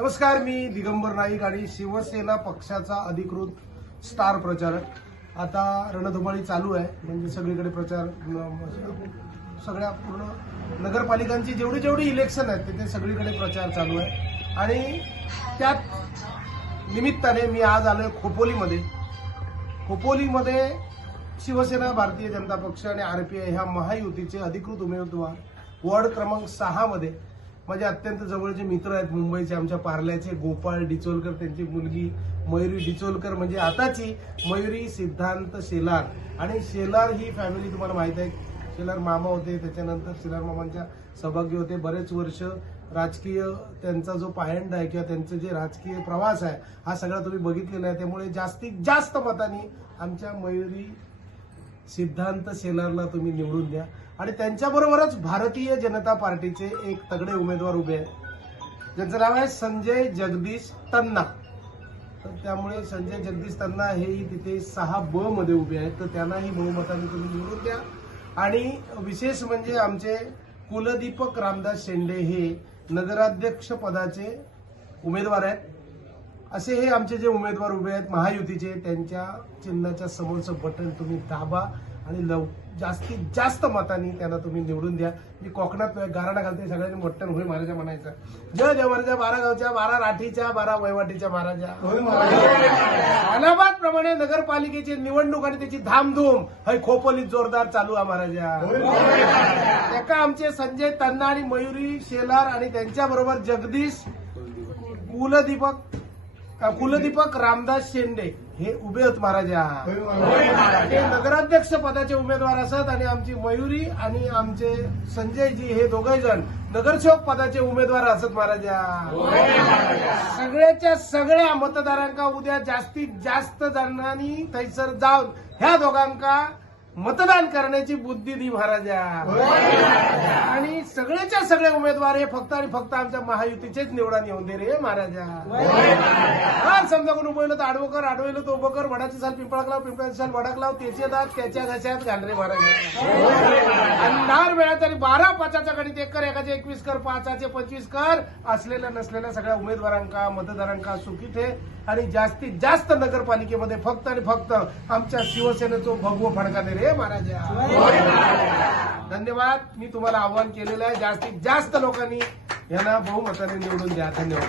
नमस्कार, मी दिगंबर नाईक आणि शिवसेना पक्षाचा अधिकृत स्टार प्रचारक। आता रणधुमाळी चालू आहे, म्हणजे सगळीकडे प्रचार, सगळ्या पूर्ण नगरपालिकांची जेवढी इलेक्शन आहेत तिथे सगळीकडे प्रचार चालू आहे। आणि त्यात निमित्ताने मी आज आलोय खोपोलीमध्ये शिवसेना, भारतीय जनता पक्ष आणि आरपीआय ह्या महायुतीचे अधिकृत उमेदवार वॉर्ड क्रमांक 6 मध्ये माझे अत्यंत जवळचे मित्र आहेत, मुंबईचे, आमच्या पार्ल्याचे गोपाळ डिचोलकर, त्यांची मुलगी मयुरी डिचोलकर, म्हणजे आताची मयुरी सिद्धांत शेलार। आणि शेलार ही फॅमिली तुम्हाला माहित आहे, शेलार मामा होते, त्याच्यानंतर शेलार मामांच्या सौभाग्य होते, बरेच वर्ष राजकीय त्यांचा जो पायंडा आहे किंवा त्यांचं जे राजकीय प्रवास आहे हा सगळा तुम्ही बघितलेला आहे। त्यामुळे जास्तीत जास्त मतांनी आमच्या मयुरी सिद्धांत शेलारला तुम्ही निवडून द्या। आणि त्यांच्याबरोबरच भारतीय जनता पार्टीचे एक तगडे उमेदवार उभे आहेत, ज्यांचं नाव आहे संजय जगदीश तन्ना। तर त्यामुळे संजय जगदीश तन्ना हेही तिथे 6B मध्ये उभे आहेत, तर त्यांनाही बहुमताने तुम्ही निवडून द्या। आणि विशेष म्हणजे आमचे कुलदीपक रामदास शेंडे हे नगराध्यक्ष पदाचे उमेदवार आहेत। असे हे आमचे जे उमेदवार उभे आहेत महायुतीचे, त्यांच्या चिन्हाच्या समोरचं बटन तुम्ही दाबा आणि जास्तीत जास्त मतांनी त्यांना तुम्ही निवडून द्या। मी कोकणात गाराणा घालते, सगळ्यांनी मोठ्यान होय महाराजा म्हणायचं। जय जय महाराजा, 12 गावच्या, 12 राठीच्या, 12 वयवाटीच्या महाराजा। अलाहाबाद प्रमाणे नगरपालिकेची निवडणूक आणि त्याची धामधूम हय खोपोलीत जोरदार चालू आहे महाराजा। एका आमचे संजय तन्ना आणि मयुरी शेलार आणि त्यांच्याबरोबर जगदीश कुलदीपक रामदास शेंडे हे उभे आहेत महाराजा। ते नगराध्यक्ष पदाचे उमेदवार असत आणि आमची मयुरी आणि आमचे संजयजी हे दोघे जण नगरसेवक पदाचे उमेदवार असत महाराजा। सगळ्याच्या सगळ्या मतदारांका उद्या जास्तीत जास्त जणांनी थैसर जाऊन ह्या दोघांका मतदान करण्याची बुद्धी दी महाराजा। आणि सगळ्याच्या सगळे उमेदवार हे फक्त आणि फक्त आमच्या महायुतीचेच निवडून येऊन दे रे महाराजा। हा समजा कोण उभं तर आडवं आडवेलं तो उभं कर, वडाची साल पिंपळाक लाव, पिंपळाची साल वडाक लाव, त्याचे दात त्याच्या घशात घाल रे महाराजा। आणि 10 वेळा तरी 12 5चा गणित 1 कर, 1चे 21 कर, 5चे 25 कर, असलेल्या नसलेल्या सगळ्या उमेदवारांका मतदारांका सुखी ठे। आणि जास्तीत जास्त नगरपालिकेमध्ये फक्त आणि फक्त आमच्या शिवसेनेचं भगवं फडका दे रे महाराजा। धन्यवाद। मी तुम्हाला आव्हान केलेलं आहे, जास्तीत जास्त लोकांनी यांना बहुमताने निवडून द्या। धन्यवाद।